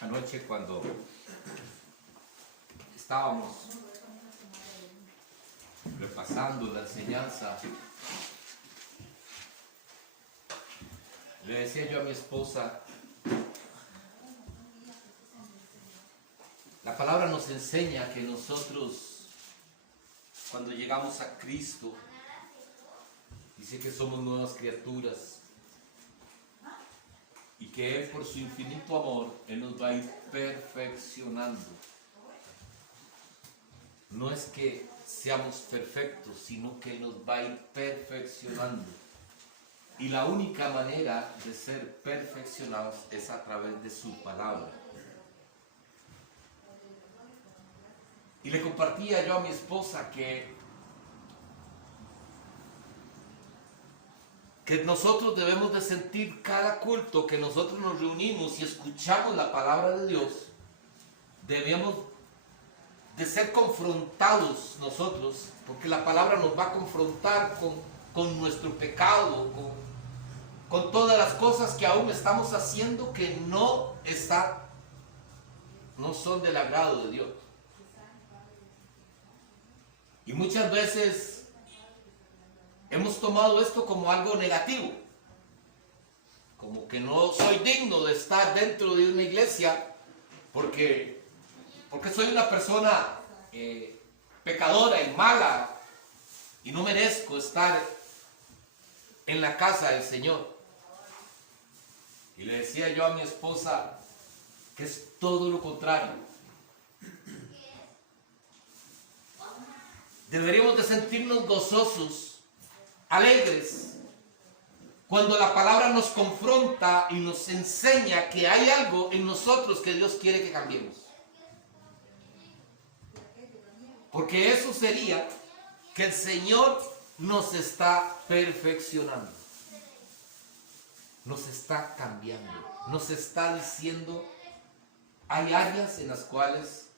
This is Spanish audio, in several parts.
Anoche cuando estábamos repasando la enseñanza, le decía yo a mi esposa, la palabra nos enseña que nosotros, cuando llegamos a Cristo, dice que somos nuevas criaturas y que Él, por su infinito amor, Él nos va a ir perfeccionando. No es que seamos perfectos, sino que Él nos va a ir perfeccionando. Y la única manera de ser perfeccionados es a través de su palabra. Y le compartía yo a mi esposa que nosotros debemos de sentir cada culto que nosotros nos reunimos y escuchamos la palabra de Dios, debemos de ser confrontados nosotros, porque la palabra nos va a confrontar con nuestro pecado, con todas las cosas que aún estamos haciendo que no son del agrado de Dios. Y muchas veces hemos tomado esto como algo negativo, como que no soy digno de estar dentro de una iglesia porque soy una persona pecadora y mala y no merezco estar en la casa del Señor. Y le decía yo a mi esposa que es todo lo contrario. Deberíamos de sentirnos gozosos, alegres, cuando la palabra nos confronta y nos enseña que hay algo en nosotros que Dios quiere que cambiemos. Porque eso sería que el Señor nos está perfeccionando, nos está cambiando, nos está diciendo, hay áreas en las cuales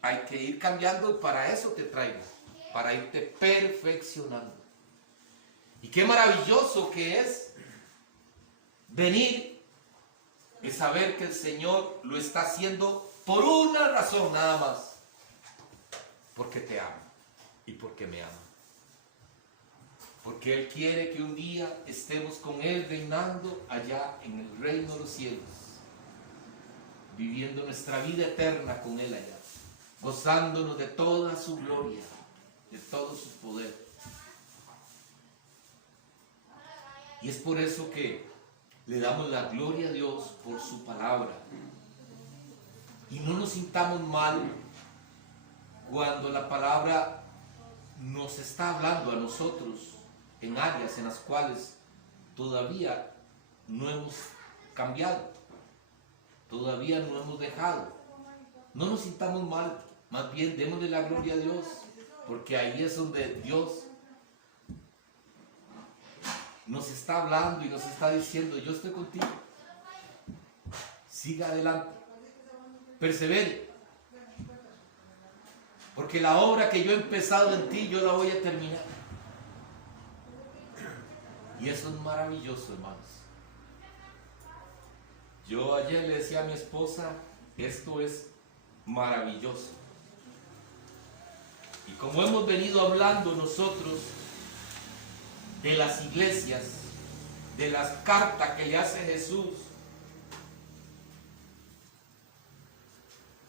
hay que ir cambiando y para eso te traigo, para irte perfeccionando. Y qué maravilloso que es venir y saber que el Señor lo está haciendo por una razón nada más. Porque te ama y porque me ama. Porque Él quiere que un día estemos con Él reinando allá en el reino de los cielos. Viviendo nuestra vida eterna con Él allá. Gozándonos de toda su gloria, de todo su poder. Y es por eso que le damos la gloria a Dios por su palabra. Y no nos sintamos mal cuando la palabra nos está hablando a nosotros en áreas en las cuales todavía no hemos cambiado, todavía no hemos dejado. No nos sintamos mal, más bien démosle la gloria a Dios, porque ahí es donde Dios nos está hablando y nos está diciendo, yo estoy contigo, siga adelante, persevere. Porque la obra que yo he empezado en ti, yo la voy a terminar. Y eso es maravilloso, hermanos. Yo ayer le decía a mi esposa, esto es maravilloso. Y como hemos venido hablando nosotros de las iglesias, de las cartas que le hace Jesús,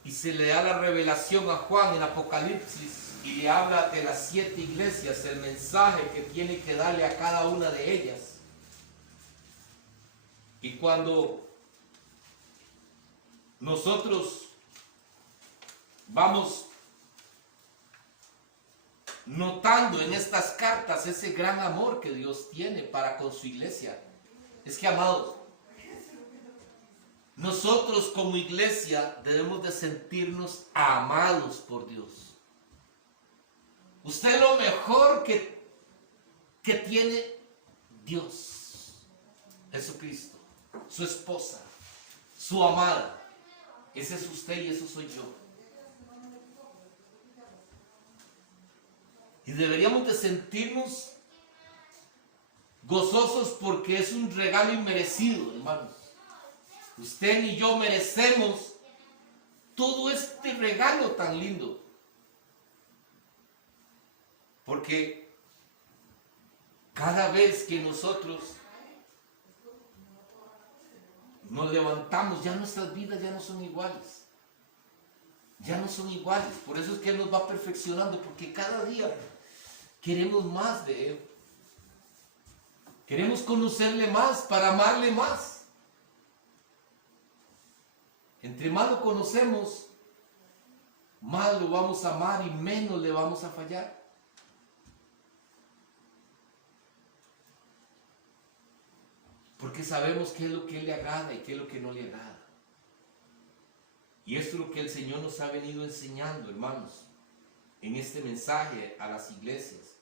y se le da la revelación a Juan en Apocalipsis y le habla de las 7 iglesias, el mensaje que tiene que darle a cada una de ellas. Y cuando nosotros vamos notando en estas cartas ese gran amor que Dios tiene para con su iglesia, es que, amados, nosotros como iglesia debemos de sentirnos amados por Dios. Usted es lo mejor que tiene Dios, Jesucristo, su esposa, su amada. Ese es usted y eso soy yo. Y deberíamos de sentirnos gozosos porque es un regalo inmerecido, hermanos. Usted y yo merecemos todo este regalo tan lindo. Porque cada vez que nosotros nos levantamos, ya nuestras vidas ya no son iguales. Ya no son iguales. Por eso es que Él nos va perfeccionando, porque cada día queremos más de Él. Queremos conocerle más para amarle más. Entre más lo conocemos, más lo vamos a amar y menos le vamos a fallar. Porque sabemos qué es lo que Él le agrada y qué es lo que no le agrada. Y esto es lo que el Señor nos ha venido enseñando, hermanos, en este mensaje a las iglesias.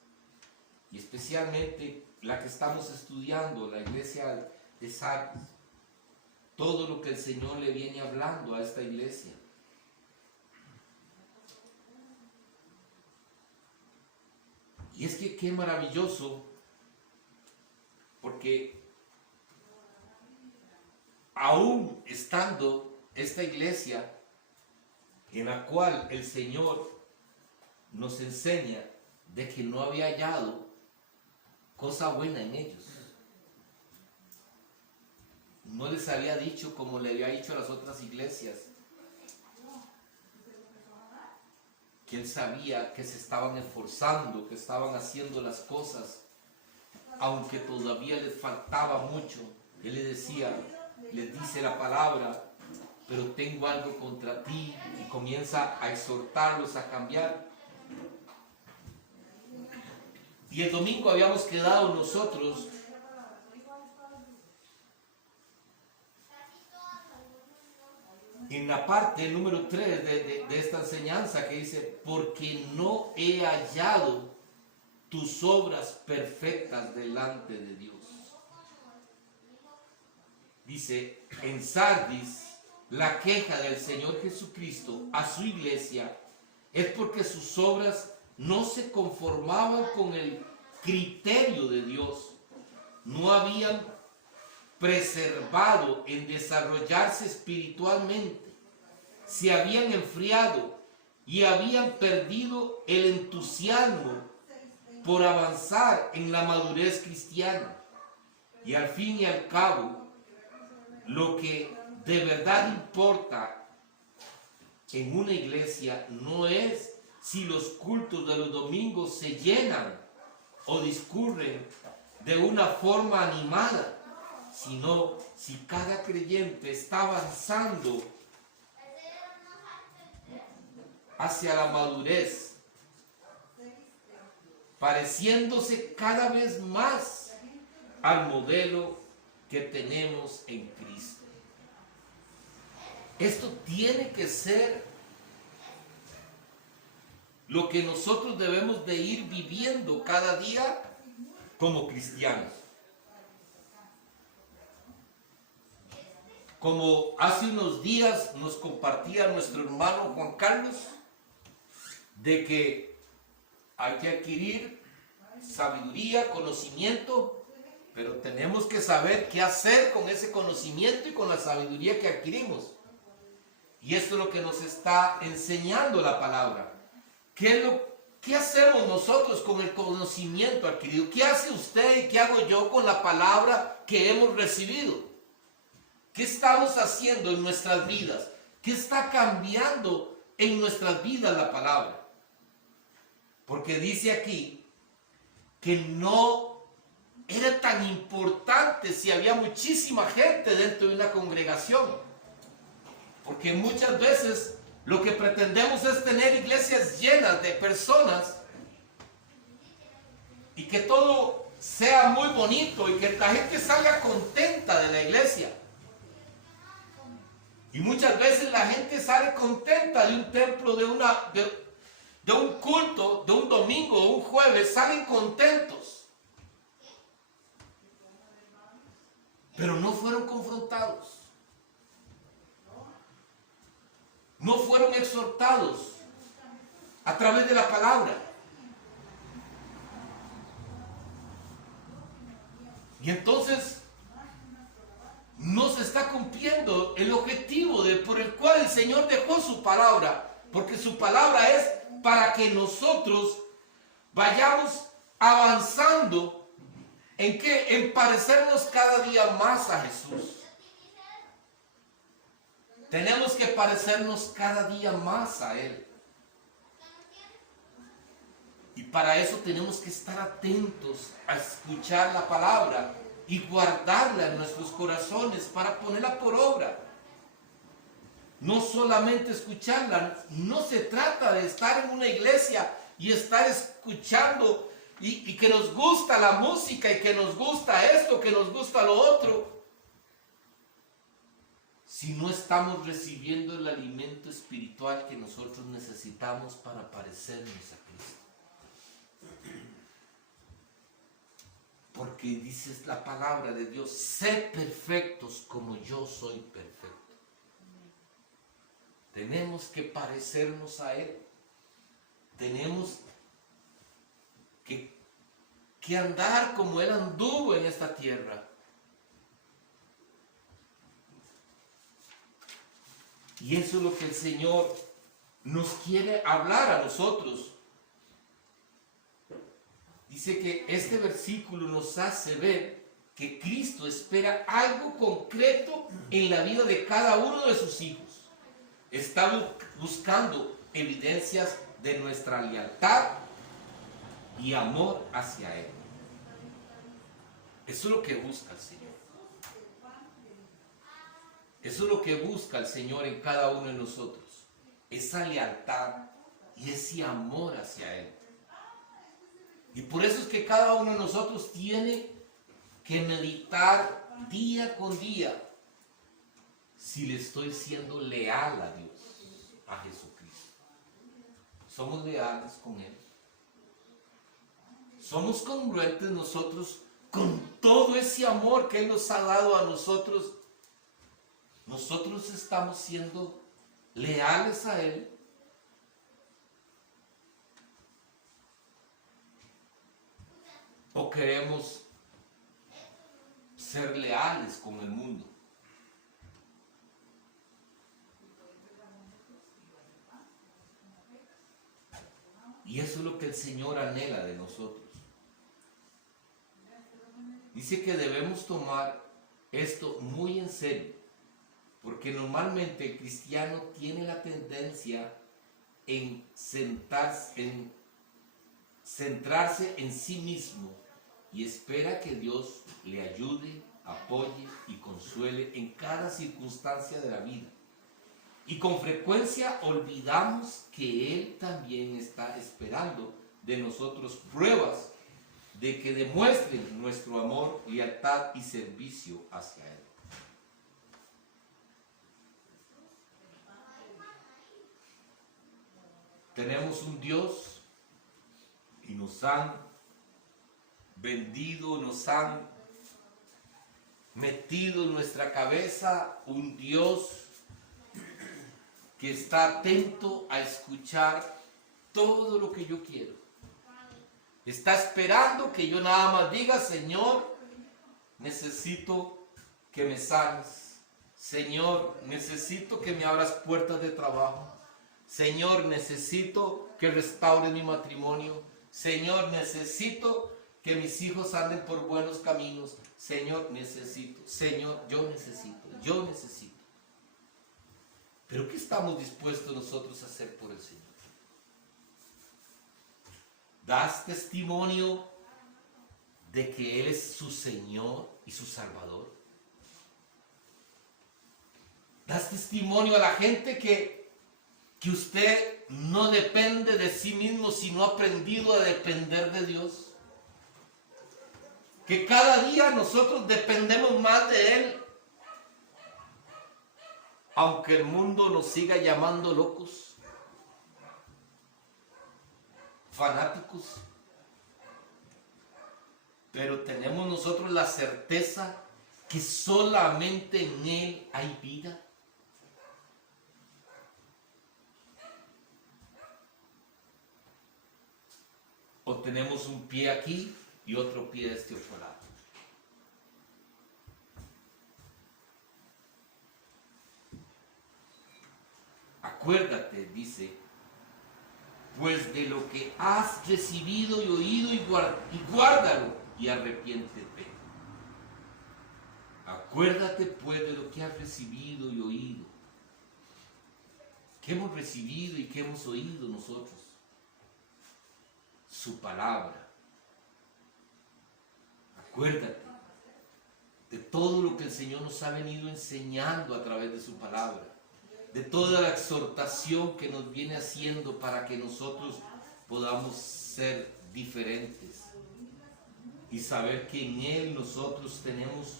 Y especialmente la que estamos estudiando, la iglesia de Sardis. Todo lo que el Señor le viene hablando a esta iglesia. Y es que qué maravilloso, porque aún estando esta iglesia en la cual el Señor nos enseña de que no había hallado cosa buena en ellos. No les había dicho como le había dicho a las otras iglesias, que Él sabía que se estaban esforzando, que estaban haciendo las cosas, aunque todavía les faltaba mucho. Él les decía, les dice la palabra, pero tengo algo contra ti, y comienza a exhortarlos a cambiar. Y el domingo habíamos quedado nosotros en la parte número 3 de esta enseñanza, que dice, porque no he hallado tus obras perfectas delante de Dios. Dice, en Sardis, la queja del Señor Jesucristo a su iglesia es porque sus obras no se conformaban con el criterio de Dios, no habían preservado en desarrollarse espiritualmente, se habían enfriado y habían perdido el entusiasmo por avanzar en la madurez cristiana. Y al fin y al cabo, lo que de verdad importa en una iglesia no es si los cultos de los domingos se llenan o discurren de una forma animada, sino si cada creyente está avanzando hacia la madurez, pareciéndose cada vez más al modelo que tenemos en Cristo. Esto tiene que ser lo que nosotros debemos de ir viviendo cada día como cristianos. Como hace unos días nos compartía nuestro hermano Juan Carlos, de que hay que adquirir sabiduría, conocimiento, pero tenemos que saber qué hacer con ese conocimiento y con la sabiduría que adquirimos. Y esto es lo que nos está enseñando la palabra. ¿Qué hacemos nosotros con el conocimiento adquirido? ¿Qué hace usted y qué hago yo con la palabra que hemos recibido? ¿Qué estamos haciendo en nuestras vidas? ¿Qué está cambiando en nuestras vidas la palabra? Porque dice aquí que no era tan importante si había muchísima gente dentro de una congregación. Porque muchas veces lo que pretendemos es tener iglesias llenas de personas y que todo sea muy bonito y que la gente salga contenta de la iglesia. Y muchas veces la gente sale contenta de un templo, de un culto, de un domingo o un jueves, salen contentos. Pero no fueron confrontados. No fueron exhortados a través de la palabra. Y entonces no se está cumpliendo el objetivo por el cual el Señor dejó su palabra, porque su palabra es para que nosotros vayamos avanzando en qué, en parecernos cada día más a Jesús. Tenemos que parecernos cada día más a Él. Y para eso tenemos que estar atentos a escuchar la palabra y guardarla en nuestros corazones para ponerla por obra. No solamente escucharla, no se trata de estar en una iglesia y estar escuchando y que nos gusta la música y que nos gusta esto, que nos gusta lo otro. Si no estamos recibiendo el alimento espiritual que nosotros necesitamos para parecernos a Cristo. Porque dice la palabra de Dios, sed perfectos como yo soy perfecto. Tenemos que parecernos a Él. Tenemos que andar como Él anduvo en esta tierra. Y eso es lo que el Señor nos quiere hablar a nosotros. Dice que este versículo nos hace ver que Cristo espera algo concreto en la vida de cada uno de sus hijos. Está buscando evidencias de nuestra lealtad y amor hacia Él. Eso es lo que busca el Señor. Eso es lo que busca el Señor en cada uno de nosotros. Esa lealtad y ese amor hacia Él. Y por eso es que cada uno de nosotros tiene que meditar día con día si le estoy siendo leal a Dios, a Jesucristo. ¿Somos leales con Él? ¿Somos congruentes nosotros con todo ese amor que Él nos ha dado a nosotros? ¿Nosotros estamos siendo leales a Él? ¿O queremos ser leales con el mundo? Y eso es lo que el Señor anhela de nosotros. Dice que debemos tomar esto muy en serio, porque normalmente el cristiano tiene la tendencia en centrarse en sí mismo y espera que Dios le ayude, apoye y consuele en cada circunstancia de la vida. Y con frecuencia olvidamos que Él también está esperando de nosotros pruebas de que demuestren nuestro amor, lealtad y servicio hacia Él. Tenemos un Dios y nos han vendido, nos han metido en nuestra cabeza un Dios que está atento a escuchar todo lo que yo quiero. Está esperando que yo nada más diga, Señor, necesito que me sanes. Señor, necesito que me abras puertas de trabajo. Señor, necesito que restaure mi matrimonio. Señor, necesito que mis hijos anden por buenos caminos. Señor, necesito. Señor, yo necesito. Pero ¿qué estamos dispuestos nosotros a hacer por el Señor? ¿Das testimonio de que Él es su Señor y su Salvador? ¿Das testimonio a la gente que usted no depende de sí mismo, sino ha aprendido a depender de Dios? Que cada día nosotros dependemos más de Él, aunque el mundo nos siga llamando locos, fanáticos, pero tenemos nosotros la certeza que solamente en Él hay vida. O tenemos un pie aquí y otro pie de este otro lado. acuérdate, dice, pues de lo que has recibido y oído y guárdalo y arrepiéntete. Acuérdate pues de lo que has recibido y oído. ¿Qué hemos recibido y qué hemos oído nosotros? Su palabra. Acuérdate de todo lo que el Señor nos ha venido enseñando a través de su palabra, de toda la exhortación que nos viene haciendo para que nosotros podamos ser diferentes y saber que en Él nosotros tenemos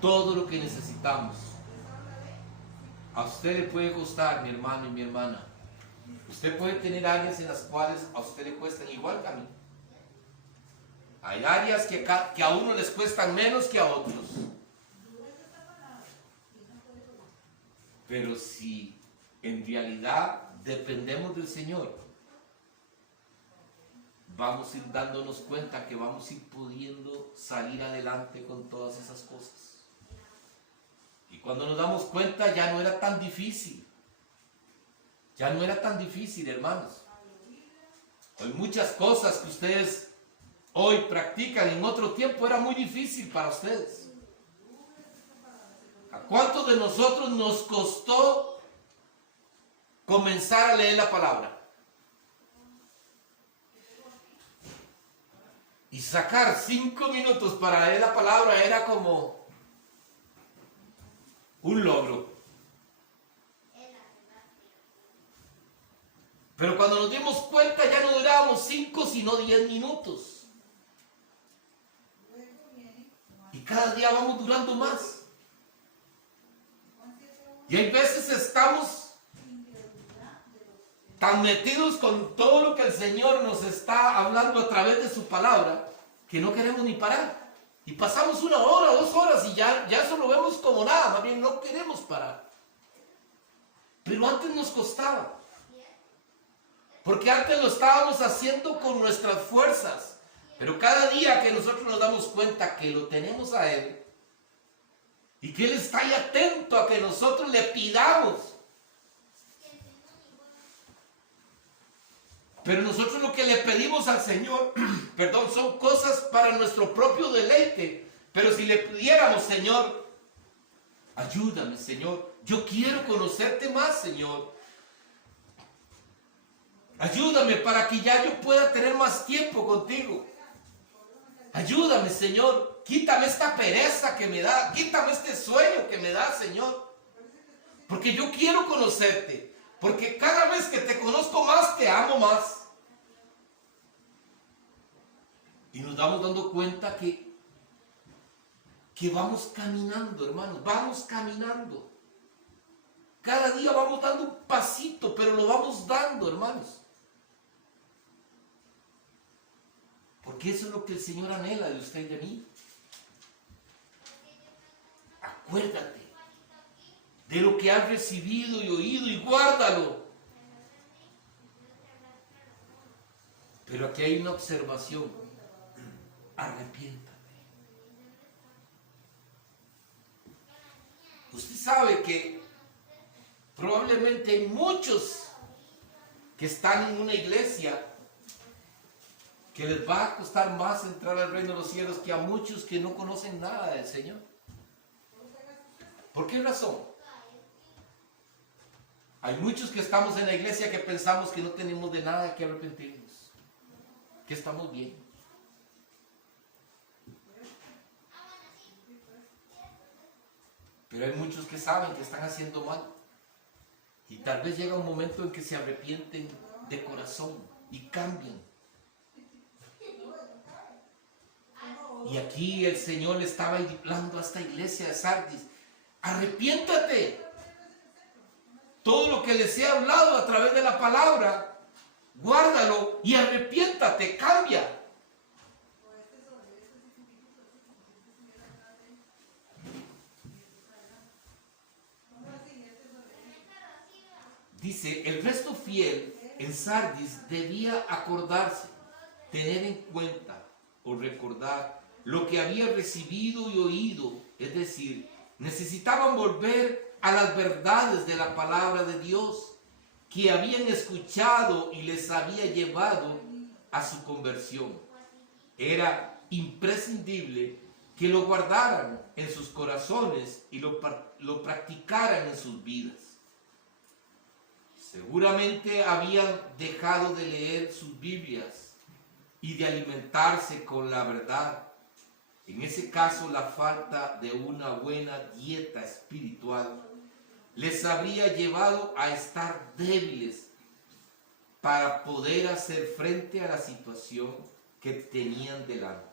todo lo que necesitamos. A usted le puede costar, mi hermano y mi hermana. Usted puede tener áreas en las cuales a usted le cuestan igual que a mí. Hay áreas que a uno les cuestan menos que a otros. Pero si en realidad dependemos del Señor, vamos a ir dándonos cuenta que vamos a ir pudiendo salir adelante con todas esas cosas. Y cuando nos damos cuenta ya no era tan difícil. Ya no era tan difícil, hermanos. Hay muchas cosas que ustedes hoy practican, en otro tiempo era muy difícil para ustedes. ¿A cuántos de nosotros nos costó comenzar a leer la palabra? Y sacar 5 minutos para leer la palabra era como un logro. Pero cuando nos dimos cuenta ya no durábamos 5 sino 10 minutos. Y cada día vamos durando más. Y hay veces estamos tan metidos con todo lo que el Señor nos está hablando a través de su palabra que no queremos ni parar. Y pasamos 1 hora, 2 horas y ya eso lo vemos como nada, más bien no queremos parar. Pero antes nos costaba. Porque antes lo estábamos haciendo con nuestras fuerzas. Pero cada día que nosotros nos damos cuenta que lo tenemos a Él y que Él está ahí atento a que nosotros le pidamos. Pero nosotros lo que le pedimos al Señor, perdón, son cosas para nuestro propio deleite. Pero si le pidiéramos, Señor, ayúdame, Señor, yo quiero conocerte más, Señor. Ayúdame para que ya yo pueda tener más tiempo contigo. Ayúdame, Señor. Quítame esta pereza que me da. Quítame este sueño que me da, Señor. Porque yo quiero conocerte. Porque cada vez que te conozco más, te amo más. Y nos damos dando cuenta que vamos caminando, hermanos. Vamos caminando. Cada día vamos dando un pasito, pero lo vamos dando, hermanos. Porque eso es lo que el Señor anhela de usted y de mí. Acuérdate de lo que has recibido y oído y guárdalo. Pero aquí hay una observación. Arrepiéntate. Usted sabe que probablemente hay muchos que están en una iglesia que les va a costar más entrar al reino de los cielos que a muchos que no conocen nada del Señor. ¿Por qué razón? Hay muchos que estamos en la iglesia que pensamos que no tenemos de nada que arrepentirnos, que estamos bien. Pero hay muchos que saben que están haciendo mal. Y tal vez llega un momento en que se arrepienten de corazón y cambian. Y aquí el Señor le estaba hablando a esta iglesia de Sardis. Arrepiéntate. Todo lo que les he hablado a través de la palabra, guárdalo y arrepiéntate, cambia. Dice, el resto fiel en Sardis debía acordarse, tener en cuenta o recordar lo que había recibido y oído, es decir, necesitaban volver a las verdades de la palabra de Dios que habían escuchado y les había llevado a su conversión. Era imprescindible que lo guardaran en sus corazones y lo practicaran en sus vidas. Seguramente habían dejado de leer sus Biblias y de alimentarse con la verdad. En ese caso, la falta de una buena dieta espiritual les habría llevado a estar débiles para poder hacer frente a la situación que tenían delante.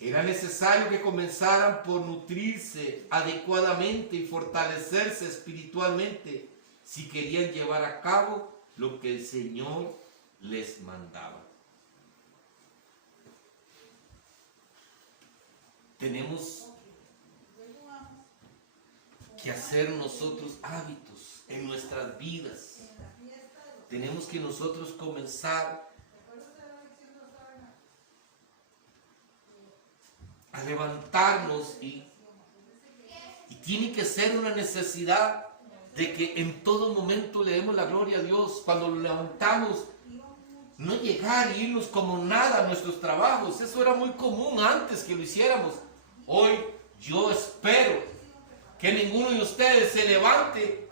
Era necesario que comenzaran por nutrirse adecuadamente y fortalecerse espiritualmente si querían llevar a cabo lo que el Señor les mandaba. Tenemos que hacer nosotros hábitos en nuestras vidas. Tenemos que nosotros comenzar a levantarnos y tiene que ser una necesidad de que en todo momento le demos la gloria a Dios. Cuando lo levantamos, no llegar e irnos como nada a nuestros trabajos. Eso era muy común antes que lo hiciéramos. Hoy yo espero que ninguno de ustedes se levante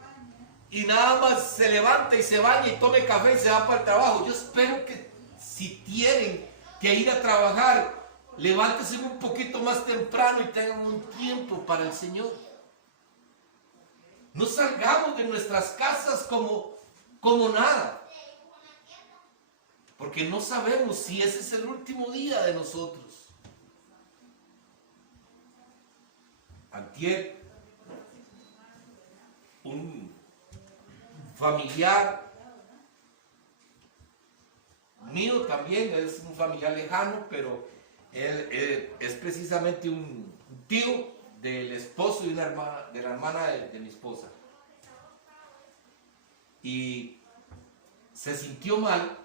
y nada más se levante y se bañe y tome café y se va para el trabajo. Yo espero que si tienen que ir a trabajar, levántense un poquito más temprano y tengan un tiempo para el Señor. No salgamos de nuestras casas como nada, porque no sabemos si ese es el último día de nosotros. Antier, un familiar mío también, es un familiar lejano, pero él es precisamente un tío del esposo de la hermana de mi esposa. Y se sintió mal,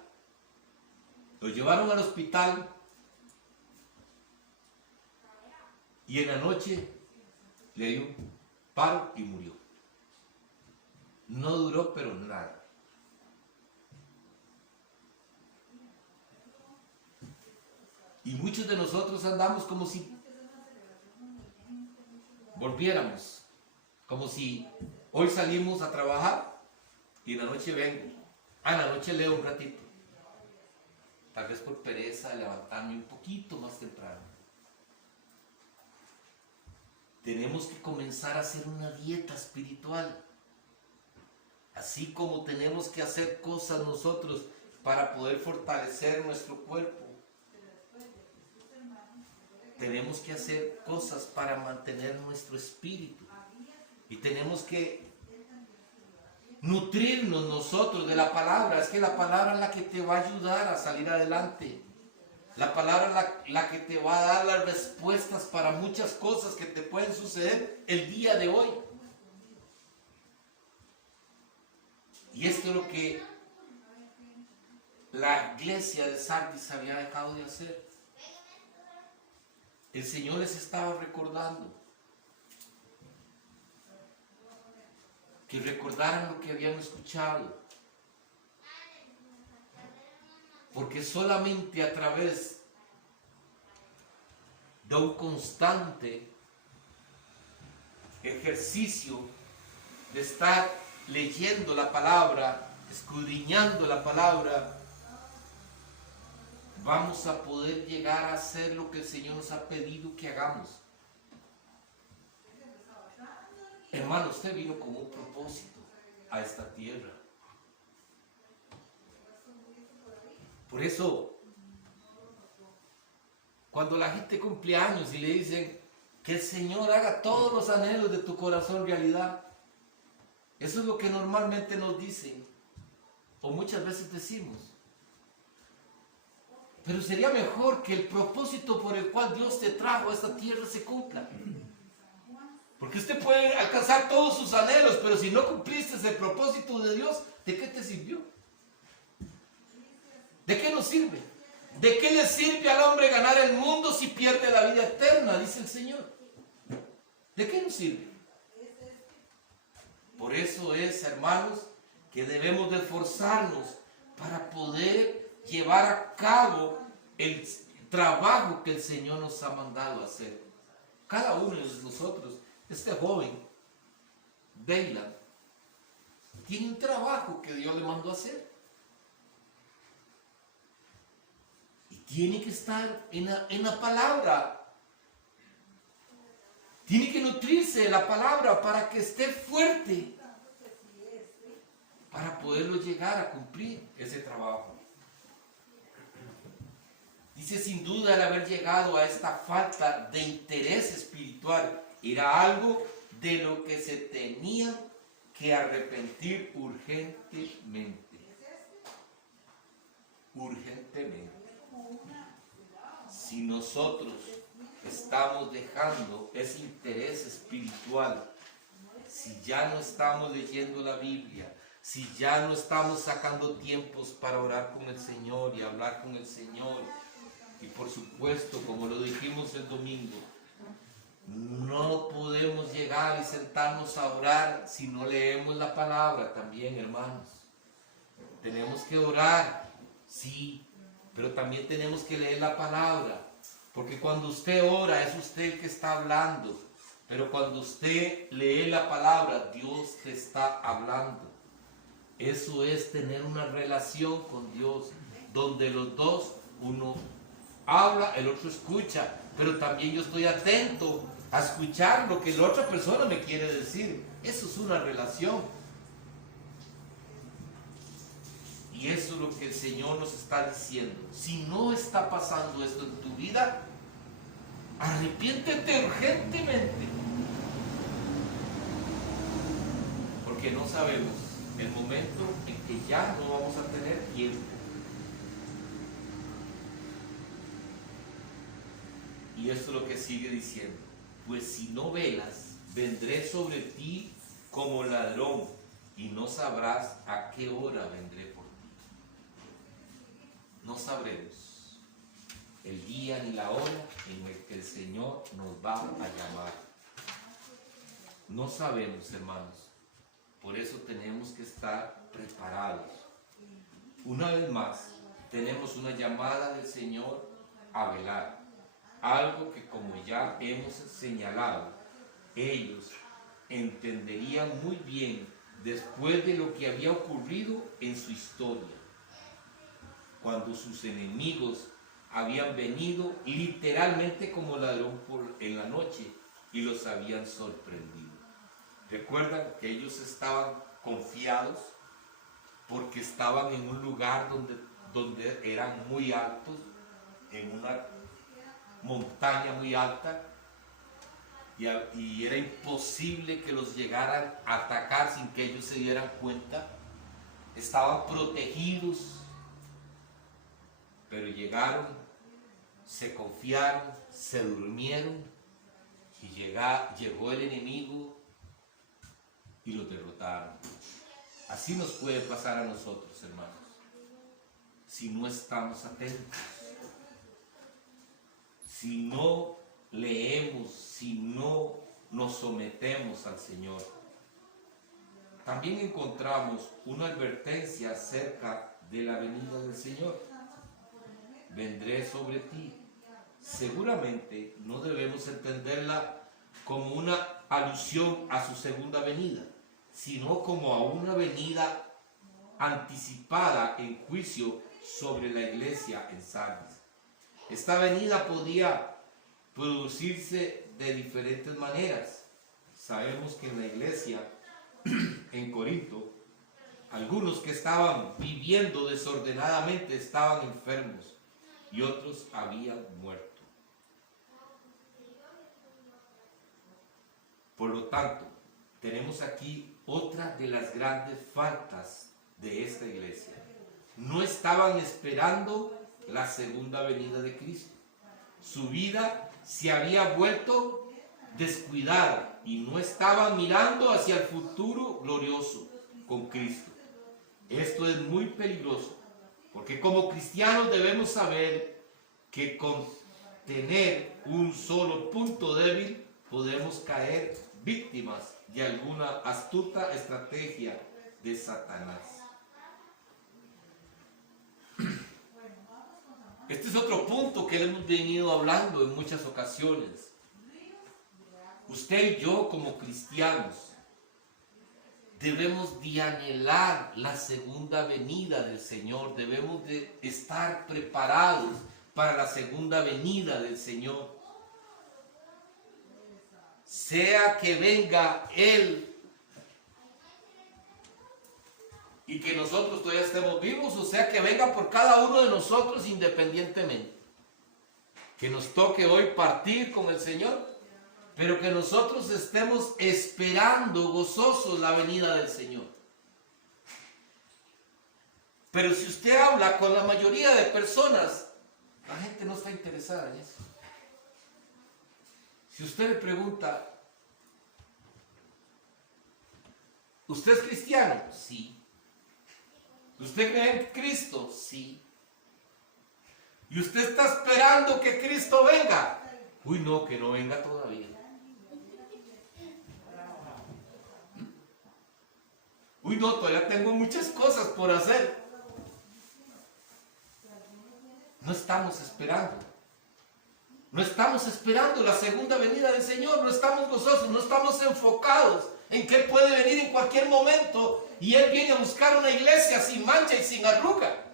lo llevaron al hospital y en la noche le dio un paro y murió. No duró, pero nada. Y muchos de nosotros andamos como si volviéramos, como si hoy salimos a trabajar y en la noche vengo. En la noche leo un ratito. Tal vez por pereza de levantarme un poquito más temprano. Tenemos que comenzar a hacer una dieta espiritual. Así como tenemos que hacer cosas nosotros para poder fortalecer nuestro cuerpo. Tenemos que hacer cosas para mantener nuestro espíritu. Y tenemos que nutrirnos nosotros de la palabra. Es que la palabra es la que te va a ayudar a salir adelante. La palabra es la que te va a dar las respuestas para muchas cosas que te pueden suceder el día de hoy. Y esto es lo que la iglesia de Sardis había dejado de hacer. El Señor les estaba recordando que recordaran lo que habían escuchado, porque solamente a través de un constante ejercicio de estar leyendo la palabra, escudriñando la palabra, vamos a poder llegar a hacer lo que el Señor nos ha pedido que hagamos. Hermano, usted vino con un propósito a esta tierra. Por eso, cuando la gente cumple años y le dicen que el Señor haga todos los anhelos de tu corazón realidad, eso es lo que normalmente nos dicen, o muchas veces decimos. Pero sería mejor que el propósito por el cual Dios te trajo a esta tierra se cumpla. Porque usted puede alcanzar todos sus anhelos, pero si no cumpliste el propósito de Dios, ¿de qué te sirvió? ¿De qué nos sirve? ¿De qué le sirve al hombre ganar el mundo si pierde la vida eterna? Dice el Señor. ¿De qué nos sirve? Por eso es, hermanos, que debemos de esforzarnos para poder llevar a cabo el trabajo que el Señor nos ha mandado a hacer. Cada uno de nosotros, este joven, Beyla, tiene un trabajo que Dios le mandó a hacer. Y tiene que estar en la palabra. Tiene que nutrirse de la palabra para que esté fuerte, para poderlo llegar a cumplir ese trabajo. Dice, sin duda, el haber llegado a esta falta de interés espiritual era algo de lo que se tenía que arrepentir urgentemente. Urgentemente. Si nosotros estamos dejando ese interés espiritual, si ya no estamos leyendo la Biblia, si ya no estamos sacando tiempos para orar con el Señor y hablar con el Señor, y por supuesto, como lo dijimos el domingo, no podemos llegar y sentarnos a orar si no leemos la palabra también, hermanos. Tenemos que orar, sí, pero también tenemos que leer la palabra. Porque cuando usted ora es usted el que está hablando. Pero cuando usted lee la palabra, Dios te está hablando. Eso es tener una relación con Dios, donde los dos, uno habla, el otro escucha. Pero también yo estoy atento a escuchar lo que la otra persona me quiere decir. Eso es una relación. Y eso es lo que el Señor nos está diciendo. Si no está pasando esto en tu vida, arrepiéntete urgentemente. Porque no sabemos el momento en que ya no vamos a tener tiempo. Y esto es lo que sigue diciendo. Pues si no velas, vendré sobre ti como ladrón y no sabrás a qué hora vendré por ti. No sabremos el día ni la hora en el que el Señor nos va a llamar. No sabemos, hermanos. Por eso tenemos que estar preparados. Una vez más, tenemos una llamada del Señor a velar. Algo que, como ya hemos señalado, ellos entenderían muy bien después de lo que había ocurrido en su historia. Cuando sus enemigos habían venido literalmente como ladrón en la noche y los habían sorprendido. Recuerdan que ellos estaban confiados porque estaban en un lugar donde eran muy altos, en una montaña muy alta, y era imposible que los llegaran a atacar sin que ellos se dieran cuenta. Estaban protegidos. Pero llegaron, se confiaron, se durmieron y llegó el enemigo y los derrotaron. Así nos puede pasar a nosotros, hermanos, si no estamos atentos, si no leemos, si no nos sometemos al Señor. También encontramos una advertencia acerca de la venida del Señor. Vendré sobre ti. Seguramente no debemos entenderla como una alusión a su segunda venida, sino como a una venida anticipada en juicio sobre la iglesia en Sardis. Esta venida podía producirse de diferentes maneras. Sabemos que en la iglesia en Corinto, algunos que estaban viviendo desordenadamente estaban enfermos y otros habían muerto. Por lo tanto, tenemos aquí otra de las grandes faltas de esta iglesia. No estaban esperando la segunda venida de Cristo. Su vida se había vuelto descuidada y no estaban mirando hacia el futuro glorioso con Cristo. Esto es muy peligroso, porque como cristianos debemos saber que con tener un solo punto débil podemos caer víctimas de alguna astuta estrategia de Satanás. Este es otro punto que hemos venido hablando en muchas ocasiones. Usted y yo como cristianos debemos de anhelar la segunda venida del Señor. Debemos de estar preparados para la segunda venida del Señor. Sea que venga Él y que nosotros todavía estemos vivos, o sea que venga por cada uno de nosotros independientemente. Que nos toque hoy partir con el Señor, pero que nosotros estemos esperando gozosos la venida del Señor. Pero si usted habla con la mayoría de personas, la gente no está interesada en eso. Si usted le pregunta, ¿usted es cristiano? Sí. ¿Usted cree en Cristo? Sí. ¿Y usted está esperando que Cristo venga? Uy, no, que no venga todavía. Uy, no, todavía tengo muchas cosas por hacer. No estamos esperando. No estamos esperando la segunda venida del Señor. No estamos gozosos, no estamos enfocados en que Él puede venir en cualquier momento y Él viene a buscar una iglesia sin mancha y sin arruga.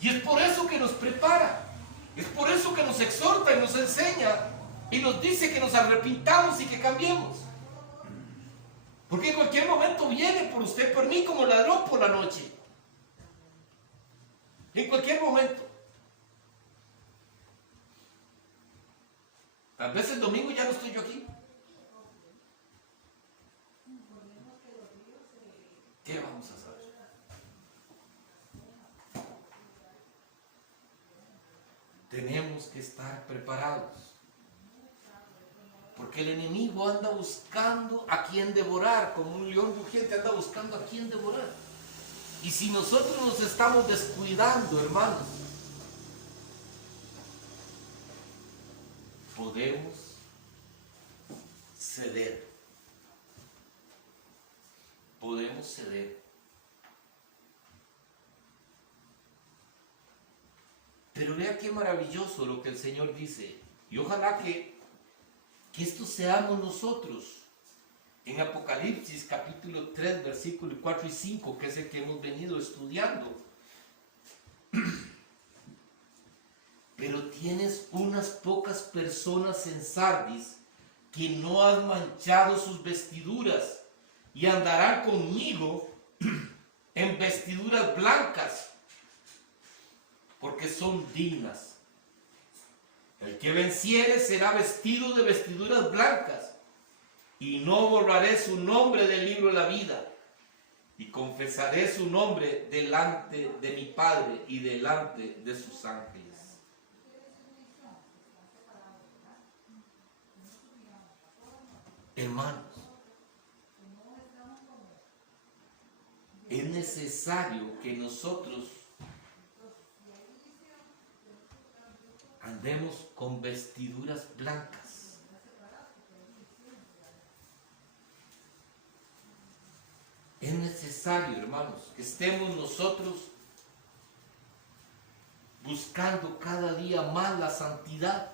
Y es por eso que nos prepara. Es por eso que nos exhorta y nos enseña y nos dice que nos arrepintamos y que cambiemos. Porque en cualquier momento viene por usted, por mí, como ladrón por la noche. En cualquier momento. Tal vez el domingo ya no estoy yo aquí. ¿Qué vamos a hacer? Tenemos que estar preparados. Porque el enemigo anda buscando a quien devorar, como un león rugiente anda buscando a quien devorar. Y si nosotros nos estamos descuidando, hermanos, podemos ceder. Podemos ceder. Pero vea qué maravilloso lo que el Señor dice. Y ojalá que esto seamos nosotros. En Apocalipsis capítulo 3, versículos 4 y 5, que es el que hemos venido estudiando. Pero tienes unas pocas personas en Sardis que no han manchado sus vestiduras y andarán conmigo en vestiduras blancas, porque son dignas. El que venciere será vestido de vestiduras blancas, y no borraré su nombre del libro de la vida, y confesaré su nombre delante de mi Padre y delante de sus ángeles. Hermanos, es necesario que nosotros andemos con vestiduras blancas. Es necesario, hermanos, que estemos nosotros buscando cada día más la santidad,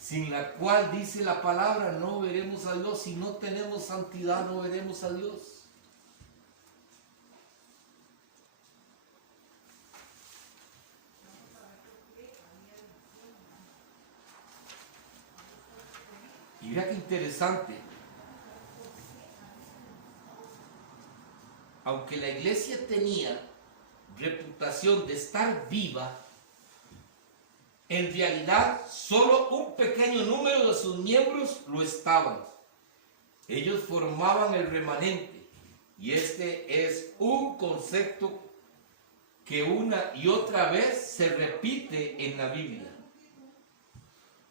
sin la cual dice la palabra no veremos a Dios. Si no tenemos santidad no veremos a Dios. Y vea qué interesante. Aunque la iglesia tenía reputación de estar viva, en realidad solo un pequeño número de sus miembros lo estaban. Ellos formaban el remanente, y este es un concepto que una y otra vez se repite en la Biblia.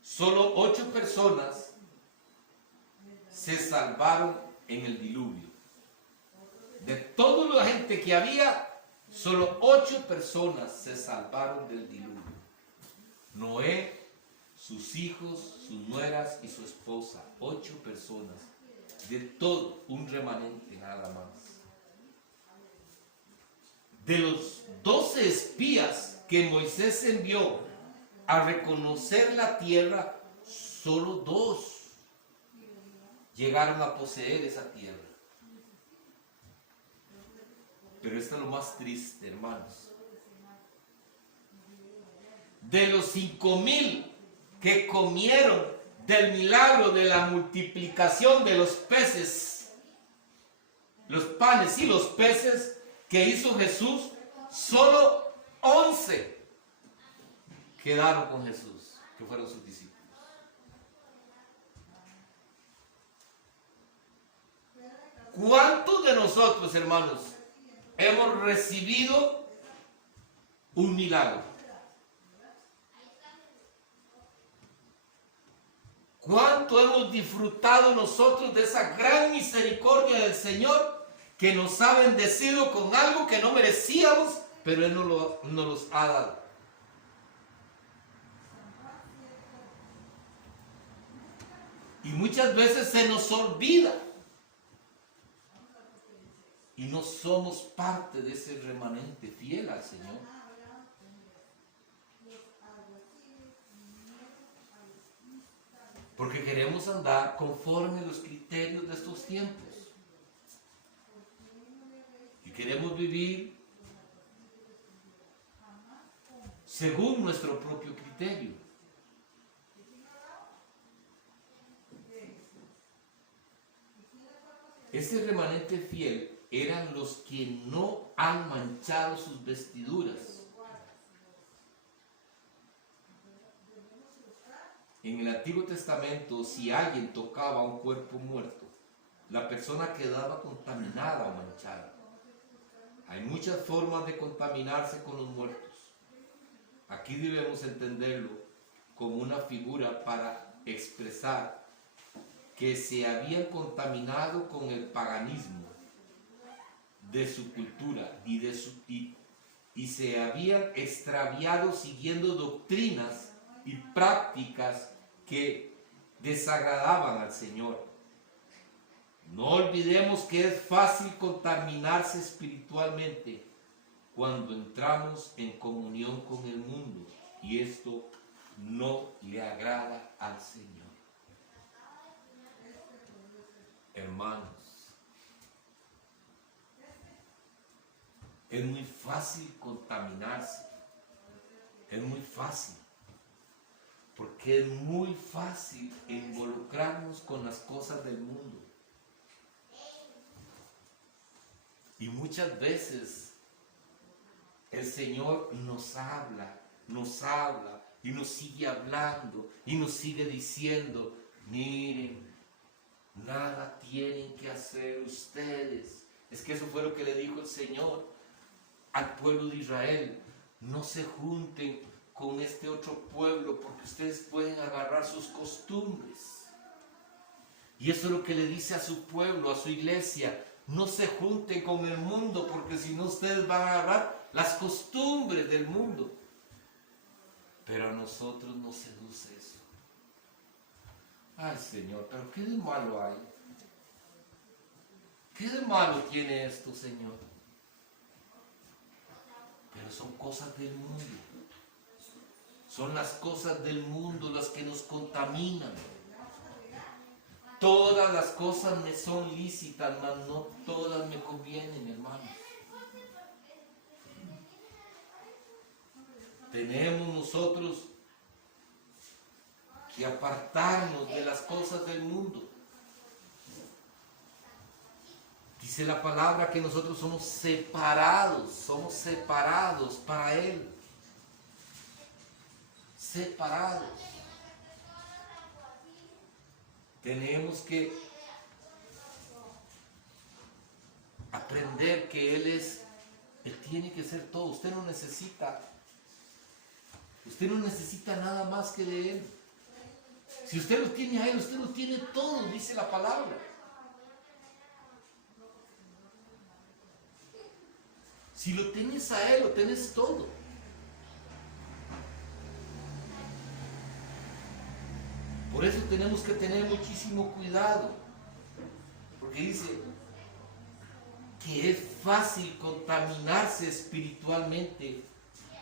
Solo 8 personas se salvaron en el diluvio. De toda la gente que había, solo 8 personas se salvaron del diluvio. Noé, sus hijos, sus nueras y su esposa, 8 personas, de todo un remanente nada más. De los 12 espías que Moisés envió a reconocer la tierra, solo 2 llegaron a poseer esa tierra. Pero esto es lo más triste, hermanos. De los 5,000 que comieron del milagro de la multiplicación de los peces, los panes y los peces que hizo Jesús, solo 11 quedaron con Jesús, que fueron sus discípulos. ¿Cuántos de nosotros, hermanos, hemos recibido un milagro? ¿Cuánto hemos disfrutado nosotros de esa gran misericordia del Señor que nos ha bendecido con algo que no merecíamos, pero Él nos los ha dado? Y muchas veces se nos olvida y no somos parte de ese remanente fiel al Señor. Porque queremos andar conforme a los criterios de estos tiempos. Y queremos vivir según nuestro propio criterio. Ese remanente fiel eran los que no han manchado sus vestiduras. En el Antiguo Testamento, si alguien tocaba un cuerpo muerto, la persona quedaba contaminada o manchada. Hay muchas formas de contaminarse con los muertos. Aquí debemos entenderlo como una figura para expresar que se habían contaminado con el paganismo de su cultura y se habían extraviado siguiendo doctrinas y prácticas que desagradaban al Señor. No olvidemos que es fácil contaminarse espiritualmente cuando entramos en comunión con el mundo y esto no le agrada al Señor. Hermanos, es muy fácil contaminarse, es muy fácil. Porque es muy fácil involucrarnos con las cosas del mundo. Y muchas veces el Señor nos habla y nos sigue hablando y nos sigue diciendo, miren, nada tienen que hacer ustedes. Es que eso fue lo que le dijo el Señor al pueblo de Israel. No se junten con este otro pueblo porque ustedes pueden agarrar sus costumbres. Y eso es lo que le dice a su pueblo, a su iglesia. No se junten con el mundo porque si no ustedes van a agarrar las costumbres del mundo. Pero a nosotros nos seduce eso. Ay, Señor, pero ¿qué de malo hay? ¿Qué de malo tiene esto, Señor? Pero son cosas del mundo. Son las cosas del mundo las que nos contaminan. Todas las cosas me son lícitas, mas no todas me convienen, hermano. Tenemos nosotros que apartarnos de las cosas del mundo. Dice la palabra que nosotros somos separados para Él. Separados. Tenemos que aprender que Él tiene que ser todo. Usted no necesita nada más que de Él. Si usted lo tiene a Él, usted lo tiene todo, dice la palabra. Si lo tienes a Él, lo tienes todo. Por eso tenemos que tener muchísimo cuidado, porque dice que es fácil contaminarse espiritualmente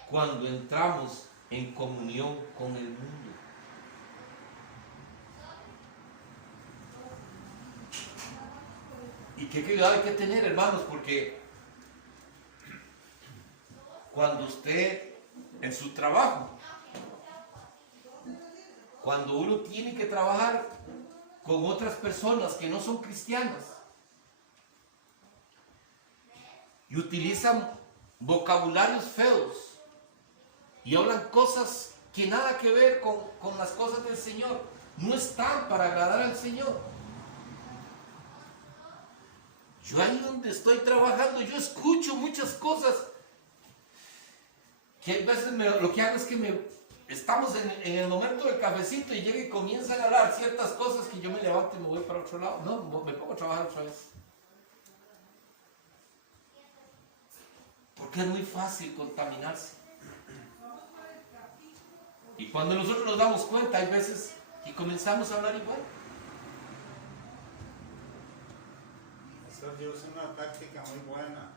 cuando entramos en comunión con el mundo. Y qué cuidado hay que tener, hermanos, porque cuando usted en su trabajo, cuando uno tiene que trabajar con otras personas que no son cristianas y utilizan vocabularios feos y hablan cosas que nada que ver con las cosas del Señor, no están para agradar al Señor. Yo ahí donde estoy trabajando, yo escucho muchas cosas que hay veces lo que hago es que estamos en el momento del cafecito y llega y comienzan a hablar ciertas cosas que yo me levanto y me voy para otro lado. No, me pongo a trabajar otra vez. Porque es muy fácil contaminarse. Y cuando nosotros nos damos cuenta, hay veces que comenzamos a hablar igual. Yo uso una táctica muy buena.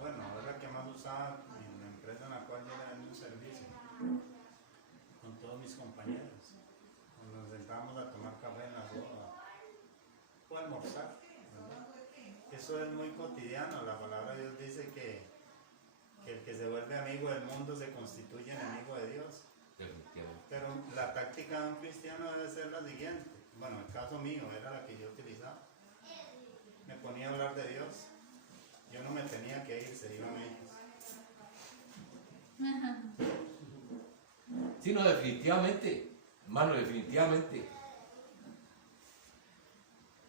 Bueno, es la que más usaba en la empresa en la cual yo le vendí un servicio. Con todos mis compañeros. Cuando nos sentábamos a tomar café en la soda o a almorzar, ¿verdad? Eso es muy cotidiano. La palabra de Dios dice que el que se vuelve amigo del mundo se constituye enemigo de Dios. Pero la táctica de un cristiano debe ser la siguiente. Bueno, el caso mío era la que yo utilizaba. Me ponía a hablar de Dios. Yo no me tenía que ir, se iban ellos. Sí, no, definitivamente, hermano, definitivamente.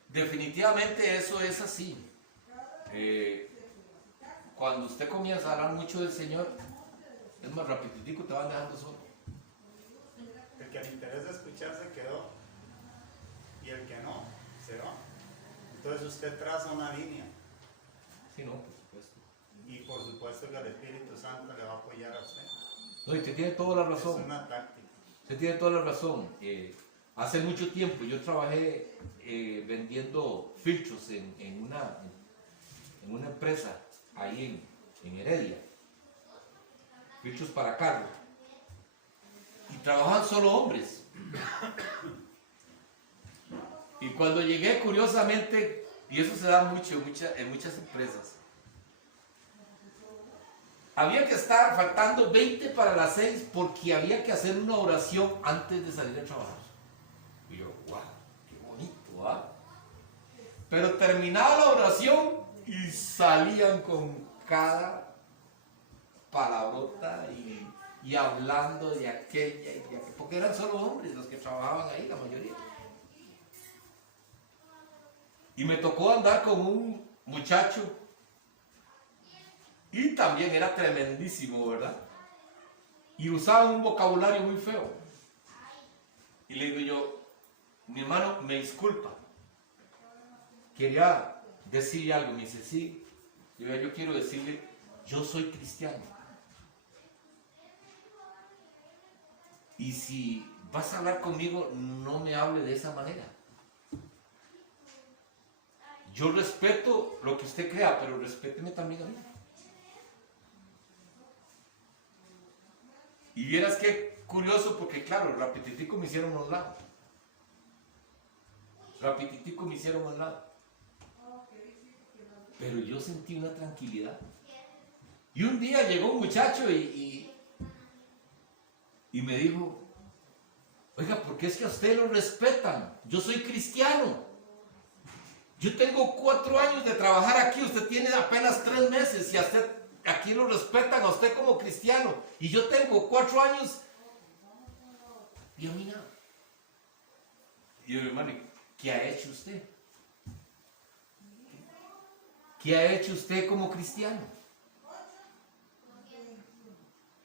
Definitivamente eso es así. Cuando usted comienza a hablar mucho del Señor, es más rapidito, te van dejando solo. El que le interesa escuchar se quedó y el que no, se va. Entonces usted traza una línea. Sí, no, por supuesto. Y por supuesto que el Espíritu Santo le va a apoyar a usted. No, y usted tiene toda la razón. Es una táctica. Usted tiene toda la razón. Hace mucho tiempo yo trabajé vendiendo filtros en una empresa ahí en Heredia. Filtros para carro. Y trabajaban solo hombres. Y cuando llegué, curiosamente, y eso se da mucho en muchas empresas, había que estar faltando 20 para las 6 porque había que hacer una oración antes de salir a trabajar. Y yo, wow, qué bonito, ¿ah? Pero terminaba la oración y salían con cada palabrota y hablando de aquella y de aquella, porque eran solo hombres los que trabajaban ahí, la mayoría. Y me tocó andar con un muchacho y también era tremendísimo, ¿verdad? Y usaba un vocabulario muy feo. Y le digo yo, mi hermano, me disculpa, quería decirle algo. Me dice, sí. Yo quiero decirle, yo soy cristiano. Y si vas a hablar conmigo, no me hable de esa manera. Yo respeto lo que usted crea, pero respéteme también a mí. Y vieras qué curioso, porque claro, rapiditico me hicieron a un lado. Rapiditico me hicieron a un lado. Pero yo sentí una tranquilidad. Y un día llegó un muchacho y me dijo, oiga, ¿por qué es que a usted lo respetan? Yo soy cristiano. Yo tengo 4 años de trabajar aquí, usted tiene apenas 3 meses y a usted aquí lo respetan a usted como cristiano. Y yo tengo 4 años y a mí nada. Y yo, hermano, ¿qué ha hecho usted? ¿Qué ha hecho usted como cristiano?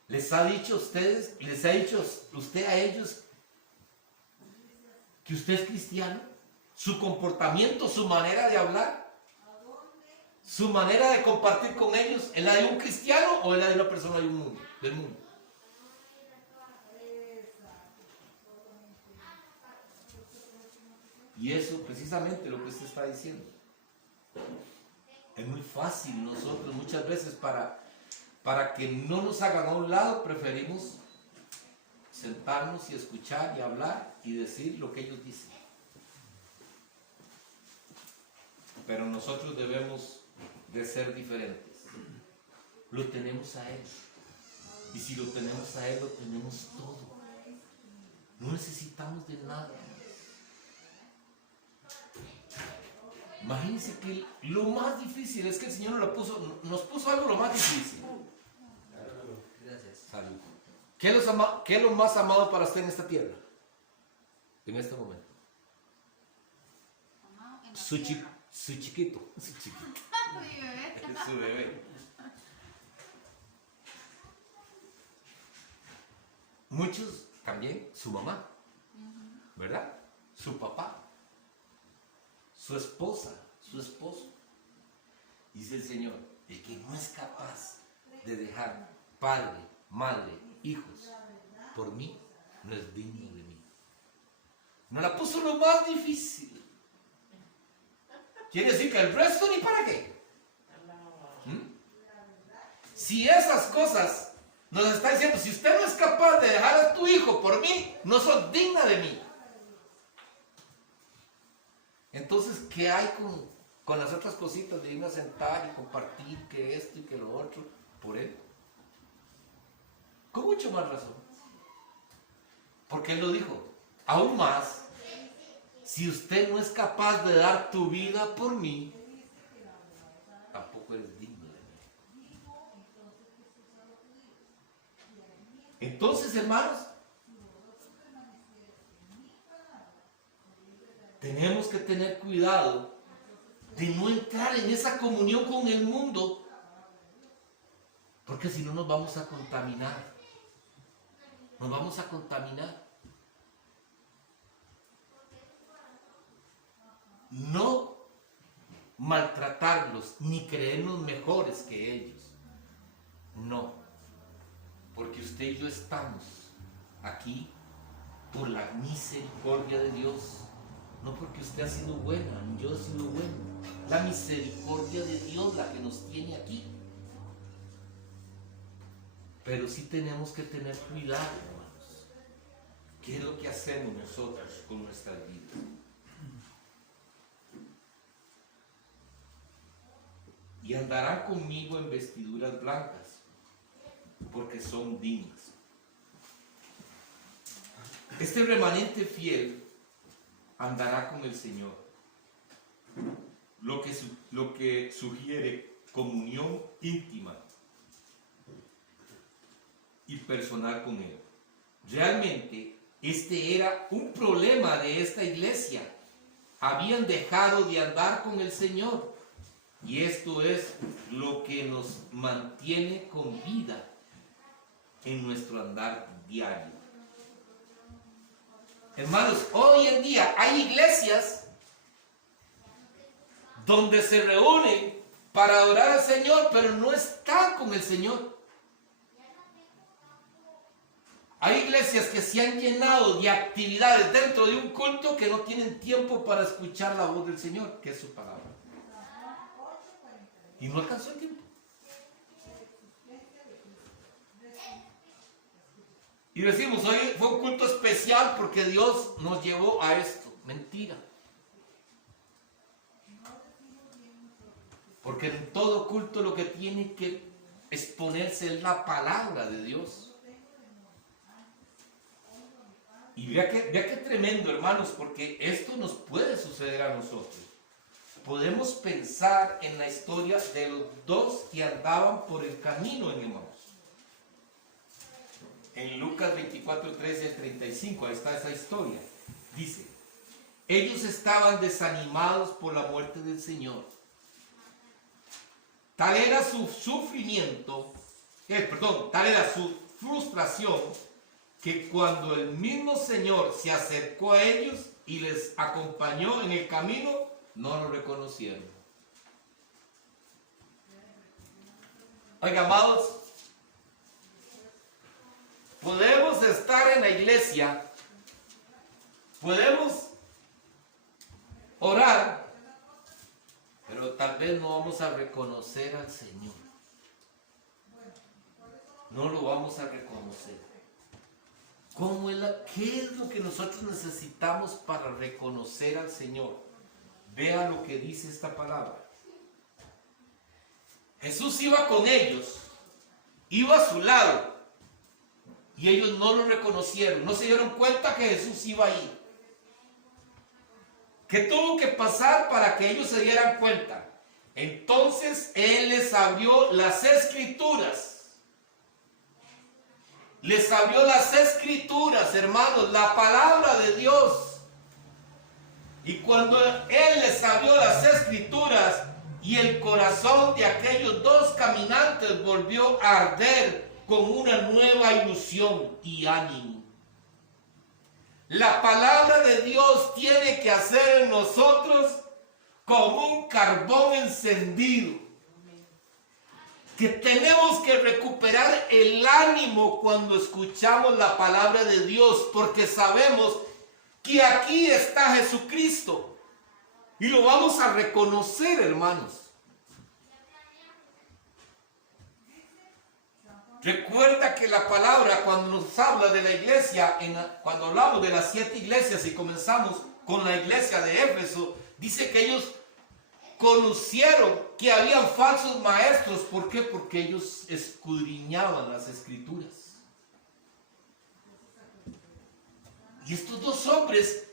¿Les ha dicho usted a ellos que usted es cristiano? Su comportamiento, su manera de hablar, su manera de compartir con ellos, ¿es la de un cristiano o es la de una persona del mundo? Y eso precisamente lo que usted está diciendo. Es muy fácil nosotros muchas veces para que no nos hagan a un lado, preferimos sentarnos y escuchar y hablar y decir lo que ellos dicen. Pero nosotros debemos de ser diferentes. Lo tenemos a Él. Y si lo tenemos a Él, lo tenemos todo. No necesitamos de nada. Imagínense que lo más difícil es que el Señor nos puso algo lo más difícil. Gracias. Salud. ¿Qué es lo más amado para usted en esta tierra? En este momento. Su chiquito. Su chiquito. Su bebé. Muchos también, su mamá, ¿verdad? Su papá, su esposa, su esposo. Dice el Señor, el que no es capaz de dejar padre, madre, hijos, por mí, no es digno de mí. Nos la puso lo más difícil. Quiere decir que el resto ni para qué. Si esas cosas nos está diciendo, si usted no es capaz de dejar a tu hijo por mí, no sos digna de mí. Entonces, ¿qué hay con las otras cositas de irme a sentar y compartir que esto y que lo otro por él? Con mucho más razón. Porque él lo dijo, aún más, si usted no es capaz de dar tu vida por mí, tampoco eres digno de mí. Entonces, hermanos, tenemos que tener cuidado de no entrar en esa comunión con el mundo, porque si no nos vamos a contaminar. Nos vamos a contaminar. No maltratarlos ni creernos mejores que ellos. No. Porque usted y yo estamos aquí por la misericordia de Dios. No porque usted ha sido buena, ni yo he sido bueno. La misericordia de Dios la que nos tiene aquí. Pero sí tenemos que tener cuidado, hermanos. ¿Qué es lo que hacemos nosotros con nuestras vidas? Y andarán conmigo en vestiduras blancas, porque son dignas. Este remanente fiel andará con el Señor, lo que sugiere comunión íntima y personal con Él. Realmente, este era un problema de esta iglesia. Habían dejado de andar con el Señor. Y esto es lo que nos mantiene con vida en nuestro andar diario. Hermanos, hoy en día hay iglesias donde se reúnen para adorar al Señor, pero no están con el Señor. Hay iglesias que se han llenado de actividades dentro de un culto que no tienen tiempo para escuchar la voz del Señor, que es su palabra. Y no alcanzó el tiempo. Y decimos, hoy fue un culto especial porque Dios nos llevó a esto. Mentira. Porque en todo culto lo que tiene que exponerse es la palabra de Dios. Y vea que tremendo, hermanos, porque esto nos puede suceder a nosotros. Podemos pensar en la historia de los dos que andaban por el camino en Emaús. En Lucas 24, 13 al 35, ahí está esa historia. Dice, ellos estaban desanimados por la muerte del Señor. Tal era su sufrimiento, tal era su frustración, que cuando el mismo Señor se acercó a ellos y les acompañó en el camino, no lo reconocieron. Oiga, amados, podemos estar en la iglesia, podemos orar, pero tal vez no vamos a reconocer al Señor. No lo vamos a reconocer. ¿Qué es lo que nosotros necesitamos para reconocer al Señor? Vea lo que dice esta palabra. Jesús iba con ellos, iba a su lado, y ellos no lo reconocieron, no se dieron cuenta que Jesús iba ahí. ¿Qué tuvo que pasar para que ellos se dieran cuenta? Entonces Él les abrió las Escrituras. Les abrió las Escrituras, hermanos, la palabra de Dios. Y cuando Él les abrió las Escrituras y el corazón de aquellos dos caminantes volvió a arder con una nueva ilusión y ánimo. La palabra de Dios tiene que hacer en nosotros como un carbón encendido. Que tenemos que recuperar el ánimo cuando escuchamos la palabra de Dios, porque sabemos que aquí está Jesucristo y lo vamos a reconocer, hermanos. Recuerda que la palabra, cuando nos habla de la iglesia, cuando hablamos de las 7 iglesias y comenzamos con la iglesia de Éfeso, dice que ellos conocieron que habían falsos maestros. ¿Por qué? Porque ellos escudriñaban las Escrituras. Y estos dos hombres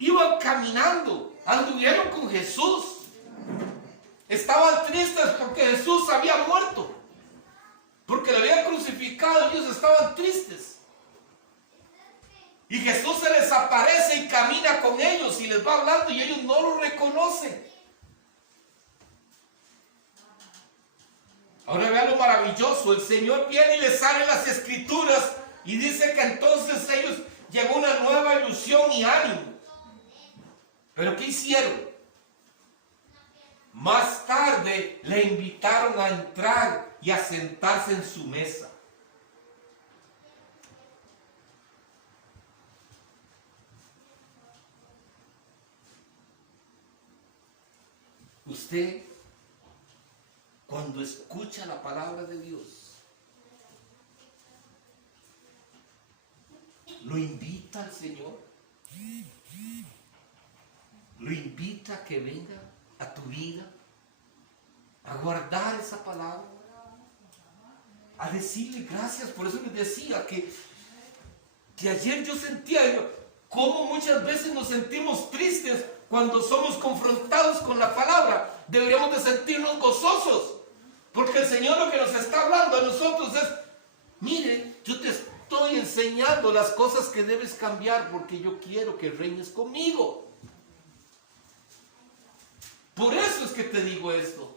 iban caminando, anduvieron con Jesús. Estaban tristes porque Jesús había muerto, porque lo habían crucificado. Ellos estaban tristes. Y Jesús se les aparece y camina con ellos y les va hablando y ellos no lo reconocen. Ahora vean lo maravilloso. El Señor viene y les abre las Escrituras y dice que entonces ellos llegó una nueva ilusión y ánimo. ¿Pero qué hicieron? Más tarde le invitaron a entrar y a sentarse en su mesa. Usted, cuando escucha la palabra de Dios, lo invita al Señor, lo invita a que venga a tu vida, a guardar esa palabra, a decirle gracias. Por eso les decía que ayer yo sentía cómo muchas veces nos sentimos tristes cuando somos confrontados con la palabra. Deberíamos de sentirnos gozosos, porque el Señor lo que nos está hablando a nosotros es: mire, yo te estoy enseñando las cosas que debes cambiar, porque yo quiero que reines conmigo. Por eso es que te digo esto.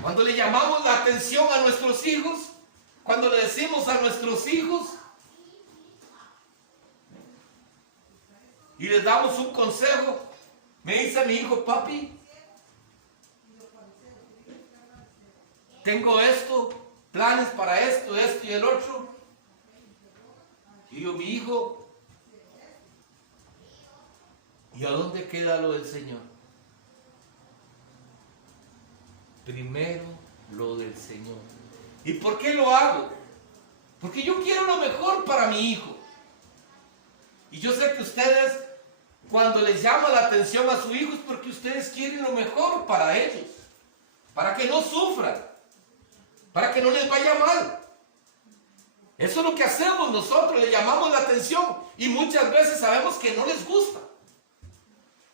Cuando le llamamos la atención a nuestros hijos, cuando le decimos a nuestros hijos y les damos un consejo, me dice mi hijo: papi, tengo esto, planes para esto, esto y el otro. Y yo: mi hijo, ¿y a dónde queda lo del Señor? Primero lo del Señor. ¿Y por qué lo hago? Porque yo quiero lo mejor para mi hijo. Y yo sé que ustedes, cuando les llama la atención a su hijo, es porque ustedes quieren lo mejor para ellos, para que no sufran, para que no les vaya mal. Eso es lo que hacemos nosotros, le llamamos la atención y muchas veces sabemos que no les gusta.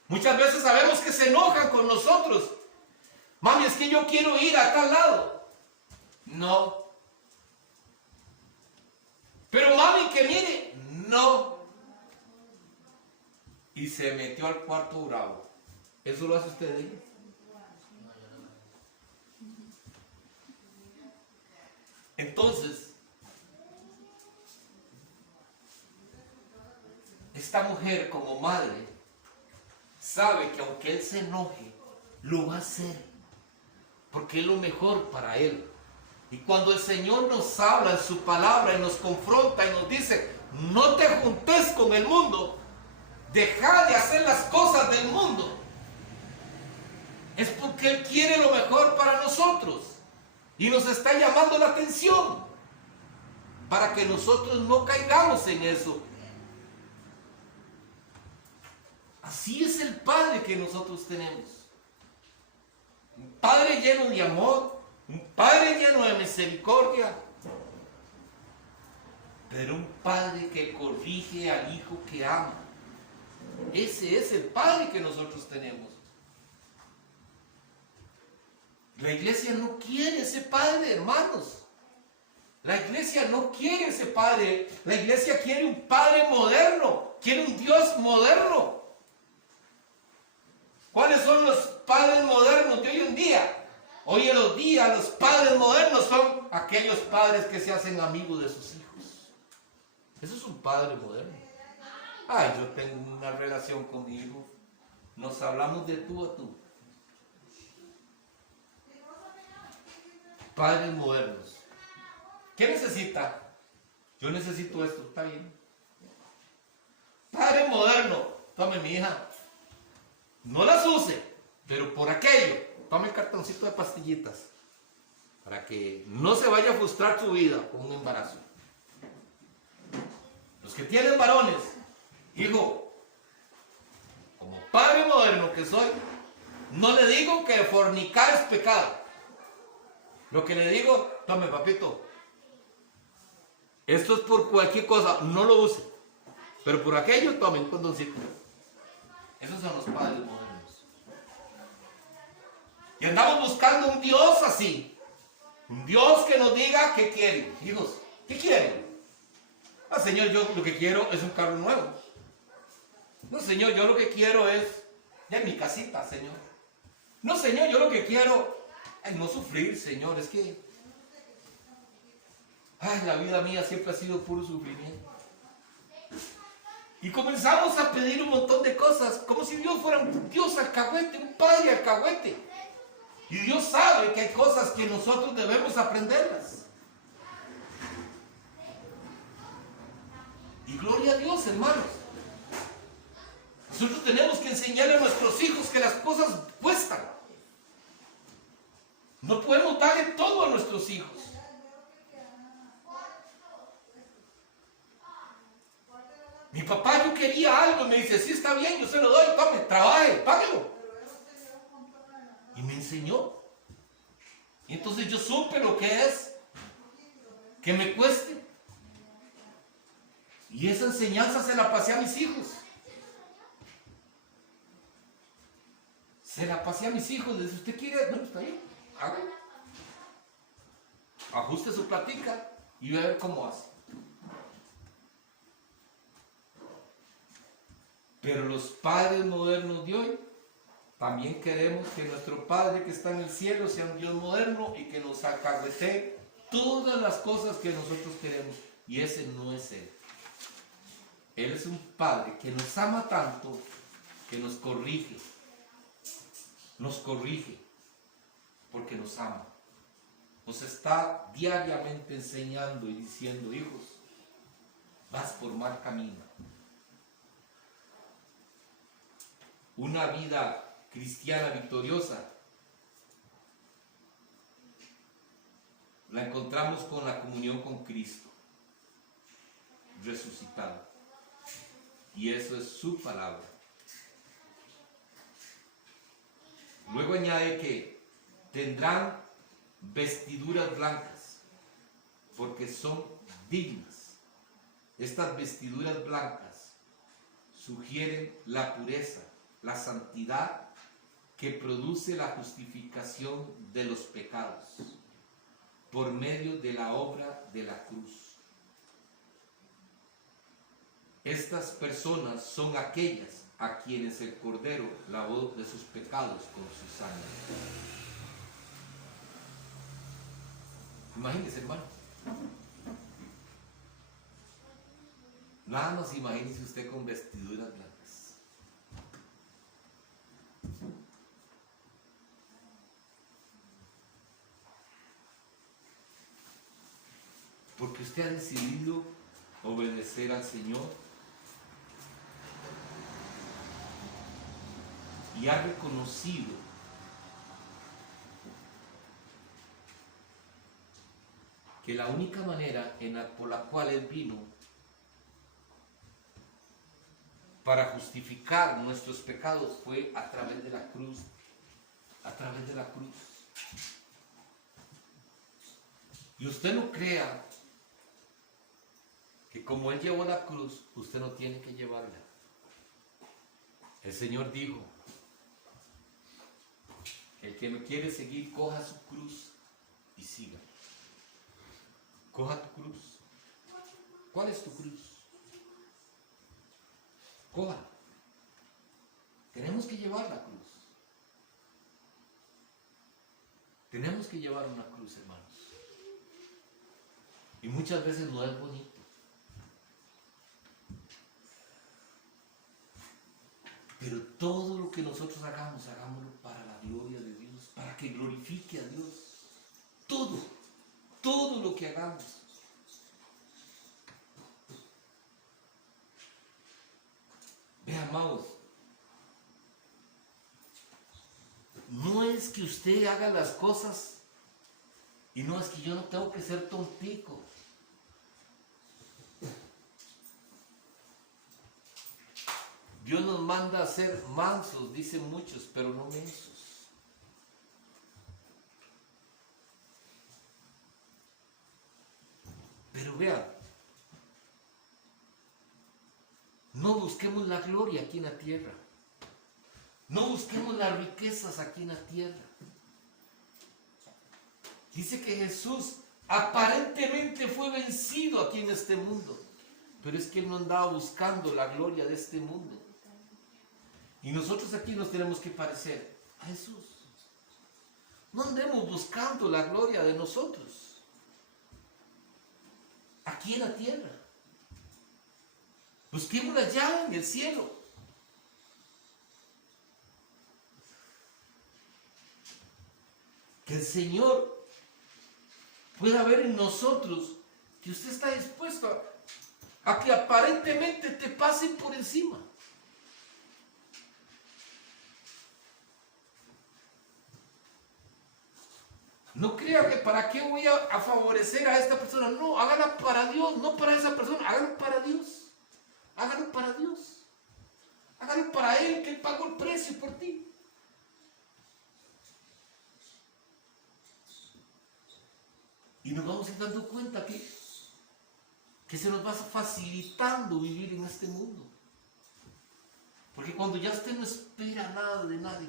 Muchas veces sabemos que se enojan con nosotros. Mami, es que yo quiero ir a tal lado. No. Pero mami, que mire. No. Y se metió al cuarto bravo. ¿Eso lo hace usted ahí? Entonces, esta mujer como madre sabe que aunque él se enoje, lo va a hacer, porque es lo mejor para él. Y cuando el Señor nos habla en su palabra y nos confronta y nos dice: no te juntes con el mundo, deja de hacer las cosas del mundo, es porque Él quiere lo mejor para nosotros y nos está llamando la atención para que nosotros no caigamos en eso. Así es el Padre que nosotros tenemos. Un Padre lleno de amor, un Padre lleno de misericordia, pero un Padre que corrige al Hijo que ama. Ese es el Padre que nosotros tenemos. La iglesia no quiere ese Padre, hermanos. La iglesia no quiere ese Padre. La iglesia quiere un Padre moderno, quiere un Dios moderno. ¿Cuáles son los padres modernos de hoy en día? Hoy en los días los padres modernos son aquellos padres que se hacen amigos de sus hijos. Eso es un padre moderno. Ay, yo tengo una relación con mi hijo. Nos hablamos de tú a tú. Padres modernos. ¿Qué necesita? Yo necesito esto, está bien. Padre moderno, tome mi hija. No las use, pero por aquello, tome el cartoncito de pastillitas para que no se vaya a frustrar su vida con un embarazo. Los que tienen varones, hijo, como padre moderno que soy, no le digo que fornicar es pecado. Lo que le digo, tome papito, esto es por cualquier cosa, no lo use, pero por aquello tome un condoncito. Esos son los padres modernos. Y andamos buscando un Dios así. Un Dios que nos diga qué quieren. Hijos, ¿qué quieren? Ah, Señor, yo lo que quiero es un carro nuevo. No, Señor, yo lo que quiero es ya mi casita, Señor. No, Señor, yo lo que quiero es no sufrir, Señor. Es que la vida mía siempre ha sido puro sufrimiento. Y comenzamos a pedir un montón de cosas, como si Dios fuera un Dios alcahuete, un Padre alcahuete. Y Dios sabe que hay cosas que nosotros debemos aprenderlas. Y gloria a Dios, hermanos. Nosotros tenemos que enseñarle a nuestros hijos que las cosas cuestan. No podemos darle todo a nuestros hijos. Mi papá, yo quería algo y me dice, sí, está bien, yo se lo doy, tome, trabaje, páguelo. Y me enseñó. Y entonces yo supe lo que es que me cueste. Y esa enseñanza se la pasé a mis hijos. Se la pasé a mis hijos. Dice, ¿usted quiere? Bueno, está bien, hágalo. Ajuste su platica y voy a ver cómo hace. Pero los padres modernos de hoy también queremos que nuestro Padre que está en el cielo sea un Dios moderno y que nos alcahuetee todas las cosas que nosotros queremos. Y ese no es Él. Él es un Padre que nos ama tanto que nos corrige. Nos corrige porque nos ama. Nos está diariamente enseñando y diciendo, hijos, vas por mal camino. Una vida cristiana victoriosa la encontramos con la comunión con Cristo resucitado, y eso es su palabra. Luego añade que tendrán vestiduras blancas porque son dignas. Estas vestiduras blancas sugieren la pureza, la santidad que produce la justificación de los pecados por medio de la obra de la cruz. Estas personas son aquellas a quienes el Cordero lavó de sus pecados con su sangre. Imagínense, hermano. Nada más imagínese usted con vestiduras blancas. Porque usted ha decidido obedecer al Señor. y ha reconocido que la única manera por la cual Él vino para justificar nuestros pecados fue a través de la cruz, a través de la cruz. Y usted no crea que como Él llevó la cruz, usted no tiene que llevarla. El Señor dijo, el que me quiere seguir, coja su cruz y siga. Coja tu cruz. ¿Cuál es tu cruz? Coja. Tenemos que llevar la cruz. Tenemos que llevar una cruz, hermanos. Y muchas veces no es bonito. Pero todo lo que nosotros hagamos, hagámoslo para la gloria de Dios, para que glorifique a Dios. Todo lo que hagamos. Vean, amados, no es que usted haga las cosas y no es que yo no tengo que ser tontico. Dios nos manda a ser mansos, dicen muchos, pero no mensos. Pero vean, no busquemos la gloria aquí en la tierra. No busquemos las riquezas aquí en la tierra. Dice que Jesús aparentemente fue vencido aquí en este mundo, pero es que Él no andaba buscando la gloria de este mundo. Y nosotros aquí nos tenemos que parecer a Jesús. No andemos buscando la gloria de nosotros aquí en la tierra. Busquémosla ya en el cielo. Que el Señor pueda ver en nosotros que usted está dispuesto a que aparentemente te pasen por encima. No crea que para qué voy a favorecer a esta persona. No, hágala para Dios, no para esa persona. Hágalo para Dios. Hágalo para Dios. Hágalo para Él, que Él pagó el precio por ti. Y nos vamos a ir dando cuenta que se nos va facilitando vivir en este mundo. Porque cuando ya usted no espera nada de nadie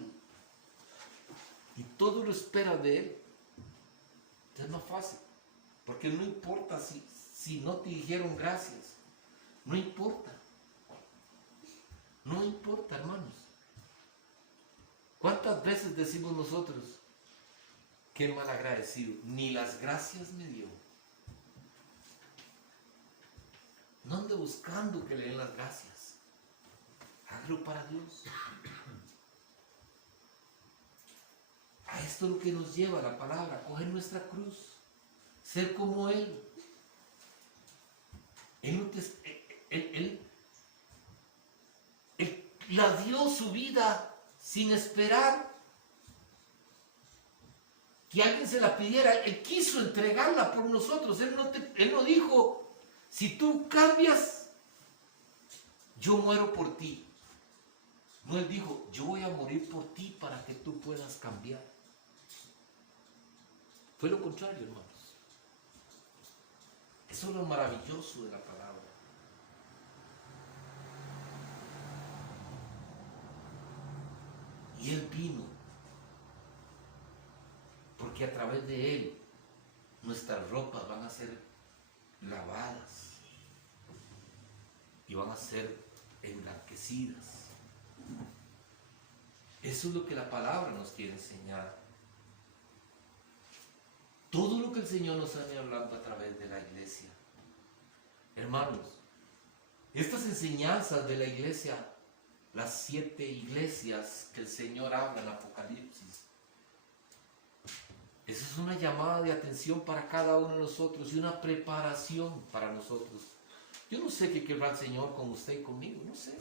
y todo lo espera de Él, es más fácil. Porque no importa si no te dijeron gracias. No importa. No importa, hermanos. ¿Cuántas veces decimos nosotros, qué mal agradecido, ni las gracias me dio? No ande buscando que le den las gracias. Hágalo para Dios. A esto es lo que nos lleva la palabra, coger nuestra cruz, ser como Él. Él la dio su vida sin esperar que alguien se la pidiera. Él quiso entregarla por nosotros. Él no dijo, si tú cambias, yo muero por ti. No, Él dijo, yo voy a morir por ti para que tú puedas cambiar. Fue lo contrario, hermanos. Eso es lo maravilloso de la palabra. Y Él vino porque a través de Él nuestras ropas van a ser lavadas y van a ser emblanquecidas. Eso es lo que la palabra nos quiere enseñar. Todo lo que el Señor nos ha hablando a través de la iglesia. Hermanos, estas enseñanzas de la iglesia, las 7 iglesias que el Señor habla en Apocalipsis, eso es una llamada de atención para cada uno de nosotros y una preparación para nosotros. Yo no sé qué querrá el Señor con usted y conmigo, no sé.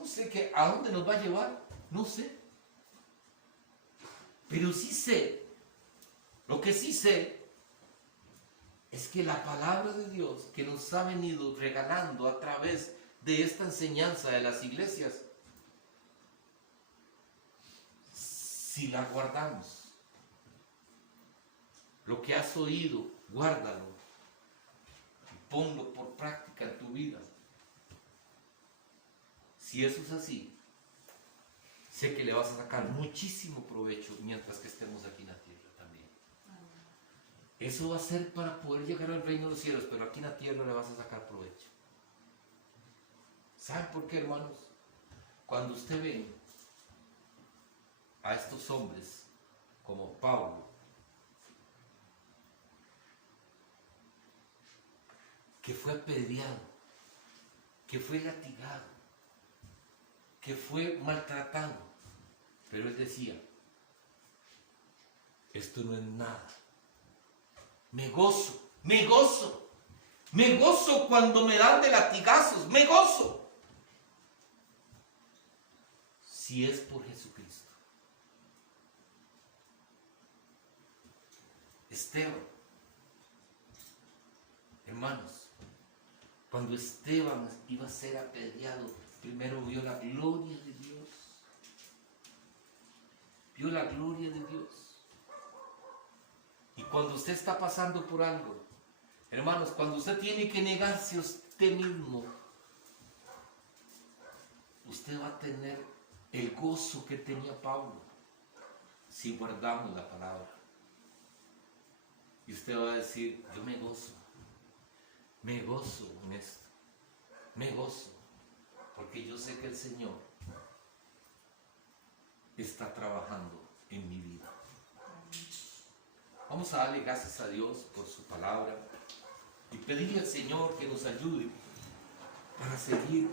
No sé a dónde nos va a llevar, no sé. Pero sí sé, lo que sí sé es que la palabra de Dios que nos ha venido regalando a través de esta enseñanza de las iglesias, si la guardamos, lo que has oído, guárdalo y ponlo por práctica en tu vida. Si eso es así, sé que le vas a sacar muchísimo provecho mientras que estemos aquí en la tierra también. Eso va a ser para poder llegar al reino de los cielos, pero aquí en la tierra le vas a sacar provecho. ¿Saben por qué, hermanos? Cuando usted ve a estos hombres como Pablo, que fue apedreado, que fue latigado, que fue maltratado, pero él decía, esto no es nada. Me gozo, me gozo, me gozo cuando me dan de latigazos, me gozo. Si es por Jesucristo. Esteban, hermanos, cuando Esteban iba a ser apedreado, primero vio la gloria de Dios. Vio la gloria de Dios. Y cuando usted está pasando por algo, hermanos, cuando usted tiene que negarse a usted mismo, usted va a tener el gozo que tenía Pablo si guardamos la palabra. Y usted va a decir, yo me gozo en esto, me gozo, porque yo sé que el Señor está trabajando en mi vida. Vamos a darle gracias a Dios por su palabra y pedirle al Señor que nos ayude para seguir